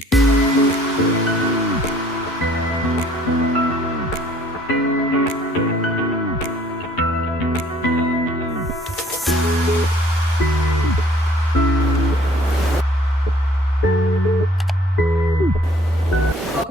Welcome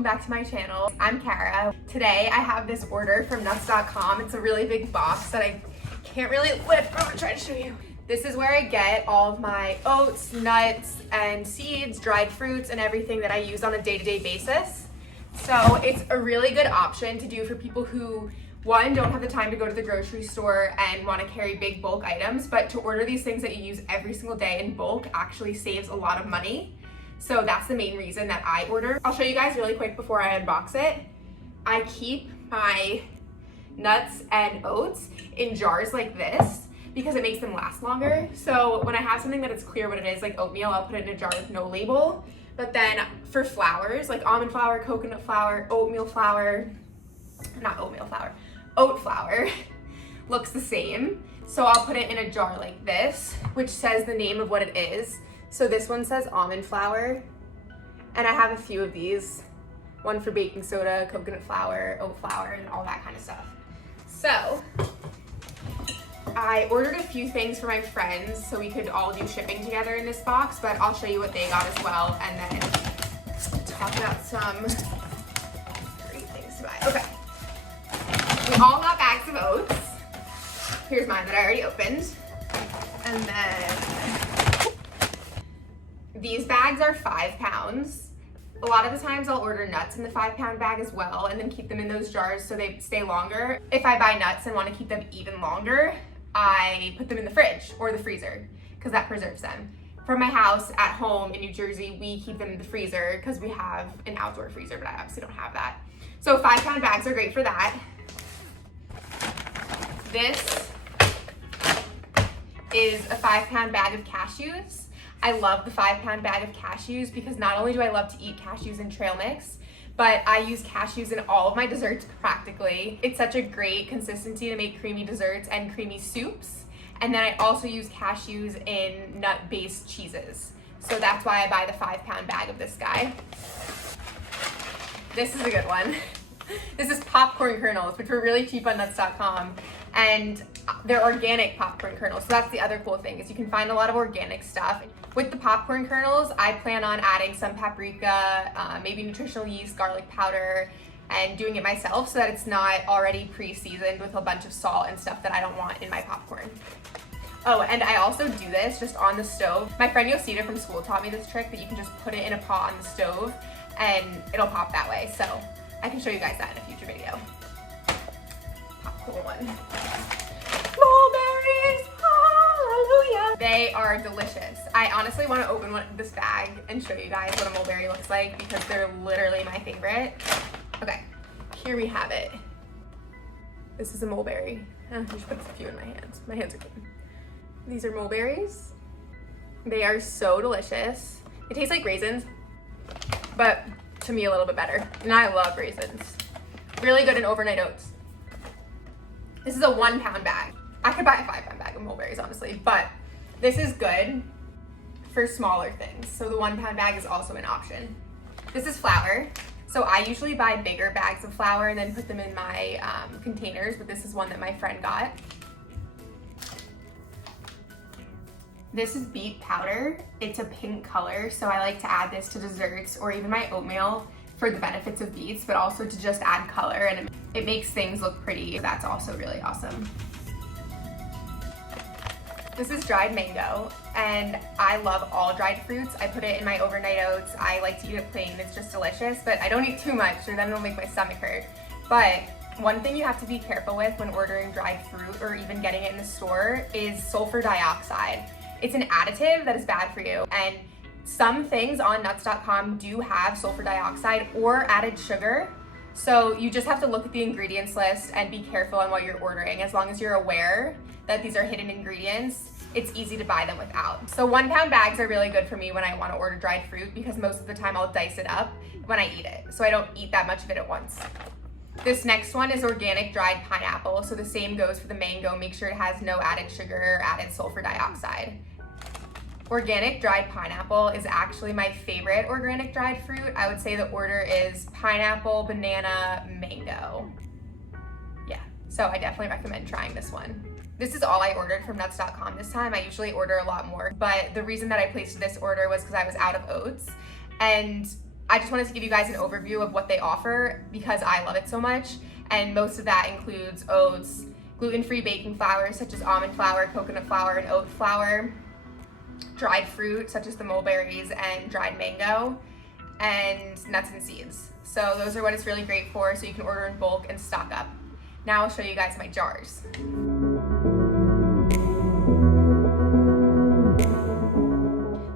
back to my channel. I'm Kara. Today I have this order from nuts.com. It's a really big box that I can't really lift, but I'm gonna try to show you. This is where I get all of my oats, nuts, and seeds, dried fruits, and everything that I use on a day-to-day basis. So it's a really good option to do for people who, one, don't have the time to go to the grocery store and want to carry big bulk items, but to order these things that you use every single day in bulk actually saves a lot of money. So that's the main reason that I order. I'll show you guys really quick before I unbox it. I keep my nuts and oats in jars like this because it makes them last longer. So when I have something that it's clear what it is, like oatmeal, I'll put it in a jar with no label. But then for flours, like almond flour, coconut flour, oatmeal flour, not oatmeal flour, oat flour, looks the same. So I'll put it in a jar like this, which says the name of what it is. So this one says almond flour, and I have a few of these. One for baking soda, coconut flour, oat flour, and all that kind of stuff. So I ordered a few things for my friends so we could all do shipping together in this box, but I'll show you what they got as well, and then talk about some great things to buy. Okay, we all got bags of oats. Here's mine that I already opened. And then these bags are 5 pounds. A lot of the times I'll order nuts in the 5-pound bag as well and then keep them in those jars so they stay longer. If I buy nuts and want to keep them even longer, I put them in the fridge or the freezer because that preserves them. From my house at home in New Jersey, we keep them in the freezer because we have an outdoor freezer, but I obviously don't have that. So 5-pound bags are great for that. This is a 5-pound bag of cashews. I love the 5-pound bag of cashews because not only do I love to eat cashews in trail mix, but I use cashews in all of my desserts practically. It's such a great consistency to make creamy desserts and creamy soups. And then I also use cashews in nut-based cheeses. So that's why I buy the 5-pound bag of this guy. This is a good one. This is popcorn kernels, which were really cheap on nuts.com. And they're organic popcorn kernels. So that's the other cool thing is you can find a lot of organic stuff. With the popcorn kernels, I plan on adding some paprika, maybe nutritional yeast, garlic powder, and doing it myself so that it's not already pre-seasoned with a bunch of salt and stuff that I don't want in my popcorn. Oh, and I also do this just on the stove. My friend 𝘂𝗵𝘁𝘂 from school taught me this trick that you can just put it in a pot on the stove and it'll pop that way. So I can show you guys that in a future video. Cool one. Mulberries, hallelujah. They are delicious. I honestly want to open this bag and show you guys what a mulberry looks like because they're literally my favorite. Okay, here we have it. This is a mulberry. I just put a few in my hands. My hands are clean. These are mulberries. They are so delicious. They taste like raisins, but to me a little bit better. And I love raisins. Really good in overnight oats. This is a 1-pound bag. I could buy a 5-pound bag of mulberries, honestly, but this is good for smaller things. So the 1-pound bag is also an option. This is flour. So I usually buy bigger bags of flour and then put them in my containers, but this is one that my friend got. This is beet powder. It's a pink color, so I like to add this to desserts or even my oatmeal for the benefits of beets, but also to just add color and it makes things look pretty. That's also really awesome. This is dried mango, and I love all dried fruits. I put it in my overnight oats. I like to eat it plain. It's just delicious, but I don't eat too much or then it'll make my stomach hurt. But one thing you have to be careful with when ordering dried fruit or even getting it in the store is sulfur dioxide. It's an additive that is bad for you, and some things on nuts.com do have sulfur dioxide or added sugar. So you just have to look at the ingredients list and be careful on what you're ordering. As long as you're aware that these are hidden ingredients, it's easy to buy them without. So 1-pound bags are really good for me when I want to order dried fruit because most of the time I'll dice it up when I eat it. So I don't eat that much of it at once. This next one is organic dried pineapple. So the same goes for the mango. Make sure it has no added sugar or added sulfur dioxide. Organic dried pineapple is actually my favorite organic dried fruit. I would say the order is pineapple, banana, mango. Yeah, so I definitely recommend trying this one. This is all I ordered from nuts.com this time. I usually order a lot more, but the reason that I placed this order was because I was out of oats, and I just wanted to give you guys an overview of what they offer because I love it so much. And most of that includes oats, gluten-free baking flour such as almond flour, coconut flour, and oat flour, dried fruit such as the mulberries and dried mango, and nuts and seeds. So those are what it's really great for, so you can order in bulk and stock up. Now I'll show you guys my jars.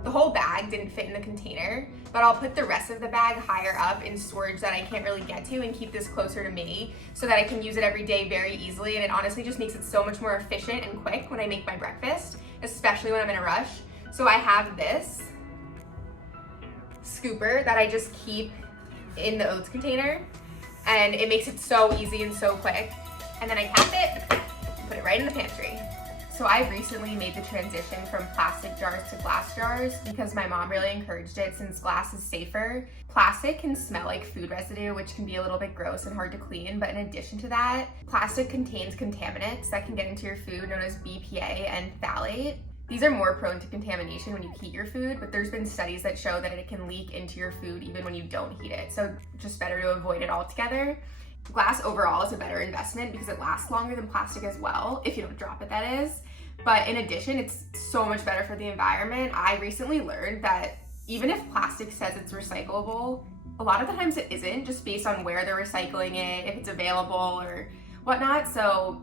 The whole bag didn't fit in the container, but I'll put the rest of the bag higher up in storage that I can't really get to and keep this closer to me so that I can use it every day very easily. And it honestly just makes it so much more efficient and quick when I make my breakfast, especially when I'm in a rush. So I have this scooper that I just keep in the oats container, and it makes it so easy and so quick. And then I cap it, put it right in the pantry. So I recently made the transition from plastic jars to glass jars because my mom really encouraged it since glass is safer. Plastic can smell like food residue, which can be a little bit gross and hard to clean, but in addition to that, plastic contains contaminants that can get into your food known as BPA and phthalate. These are more prone to contamination when you heat your food, but there's been studies that show that it can leak into your food even when you don't heat it, so just better to avoid it altogether. Glass overall is a better investment because it lasts longer than plastic as well, if you don't drop it, that is. But in addition, it's so much better for the environment. I recently learned that even if plastic says it's recyclable, a lot of the times it isn't, just based on where they're recycling it, if it's available or whatnot, so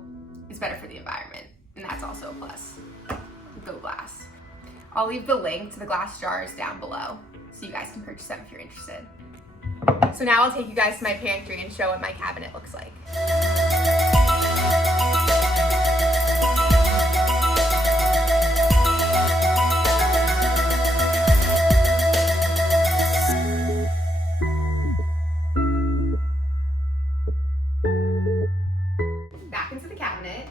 it's better for the environment, and that's also a plus. Go glass. I'll leave the link to the glass jars down below so you guys can purchase them if you're interested. So now I'll take you guys to my pantry and show what my cabinet looks like. Back into the cabinet.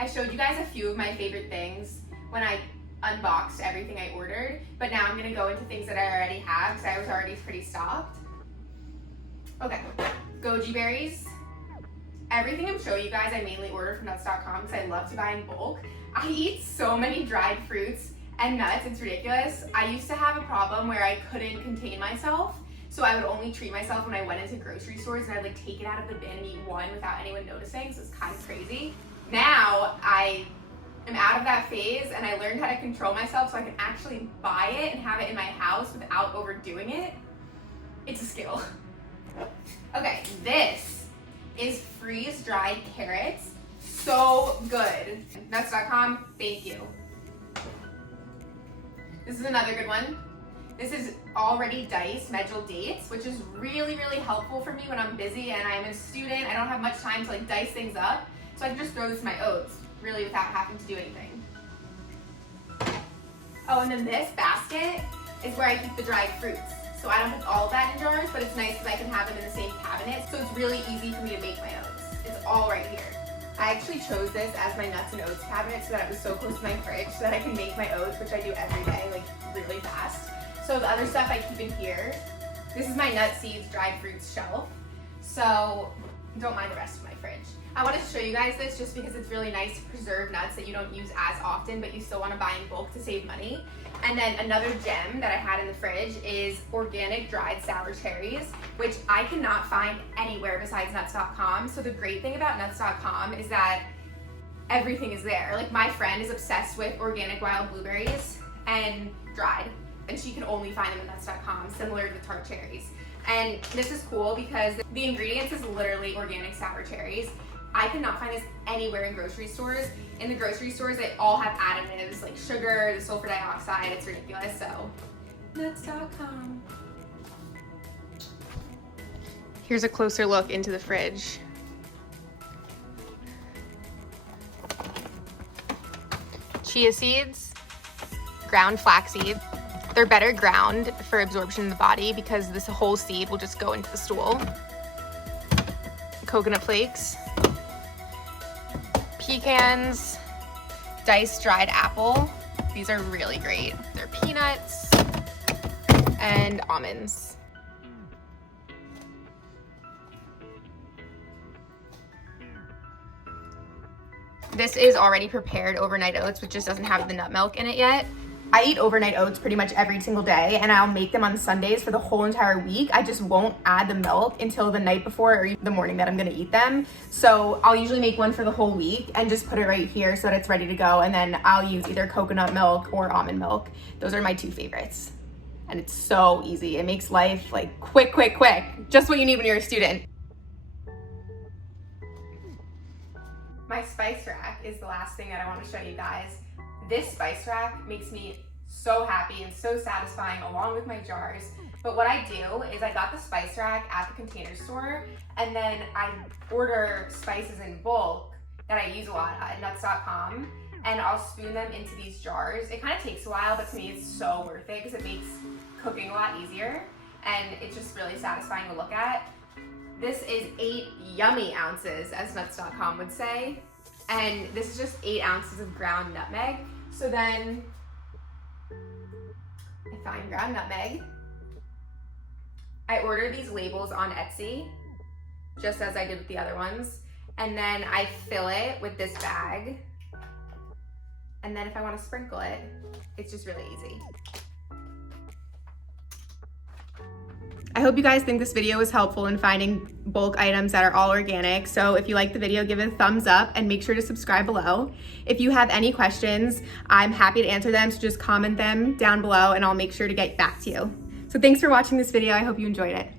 I showed you guys a few of my favorite things when I unboxed everything I ordered, but now I'm gonna go into things that I already have because I was already pretty stocked. Okay, goji berries. Everything I'm showing you guys I mainly order from nuts.com because I love to buy in bulk. I eat so many dried fruits and nuts, it's ridiculous. I used to have a problem where I couldn't contain myself, so I would only treat myself when I went into grocery stores, and I'd like take it out of the bin and eat one without anyone noticing, so it's kind of crazy. Now I am out of that phase and I learned how to control myself so I can actually buy it and have it in my house without overdoing it. It's a skill. Okay, this is freeze-dried carrots. So good. Nuts.com, thank you. This is another good one. This is already diced Medjool Dates, which is really, really helpful for me when I'm busy and I'm a student. I don't have much time to like dice things up, so I can just throw this in my oats, really without having to do anything. Oh, and then this basket is where I keep the dried fruits. So I don't put all of that in jars, but it's nice because I can have them in the same cabinet, so it's really easy for me to make my oats. It's all right here. I actually chose this as my nuts and oats cabinet so that it was so close to my fridge so that I can make my oats, which I do every day, like really fast. So the other stuff I keep in here. This is my nut seeds, dried fruits shelf. So don't mind the rest of my fridge. I wanted to show you guys this just because it's really nice to preserve nuts that you don't use as often, but you still want to buy in bulk to save money. And then another gem that I had in the fridge is organic dried sour cherries, which I cannot find anywhere besides nuts.com. So the great thing about nuts.com is that everything is there. Like my friend is obsessed with organic wild blueberries and dried, and she can only find them at nuts.com, similar to tart cherries. And this is cool because the ingredients is literally organic sour cherries. I cannot find this anywhere in grocery stores. In the grocery stores, they all have additives like sugar, the sulfur dioxide. It's ridiculous, so nuts.com. Here's a closer look into the fridge. Chia seeds, ground flaxseed. They're better ground for absorption in the body because this whole seed will just go into the stool. Coconut flakes, pecans, diced dried apple, These are really great. They're peanuts and almonds. This is already prepared overnight oats, which just doesn't have the nut milk in it yet. I eat overnight oats pretty much every single day, and I'll make them on Sundays for the whole entire week. I just won't add the milk until the night before or the morning that I'm gonna eat them. So I'll usually make one for the whole week and just put it right here so that it's ready to go. And then I'll use either coconut milk or almond milk. Those are my two favorites. And it's so easy. It makes life like quick. Just what you need when you're a student. My spice rack is the last thing that I want to show you guys. This spice rack makes me so happy and so satisfying along with my jars. But what I do is I got the spice rack at the Container Store, and then I order spices in bulk that I use a lot at nuts.com, and I'll spoon them into these jars. It kind of takes a while, but to me it's so worth it because it makes cooking a lot easier, and it's just really satisfying to look at. This is 8 yummy ounces, as nuts.com would say. And this is just 8 ounces of ground nutmeg. So then I find ground nutmeg. I order these labels on Etsy, just as I did with the other ones. And then I fill it with this bag. And then if I want to sprinkle it, it's just really easy. I hope you guys think this video was helpful in finding bulk items that are all organic. So if you liked the video, give it a thumbs up and make sure to subscribe below. If you have any questions, I'm happy to answer them. So just comment them down below and I'll make sure to get back to you. So thanks for watching this video. I hope you enjoyed it.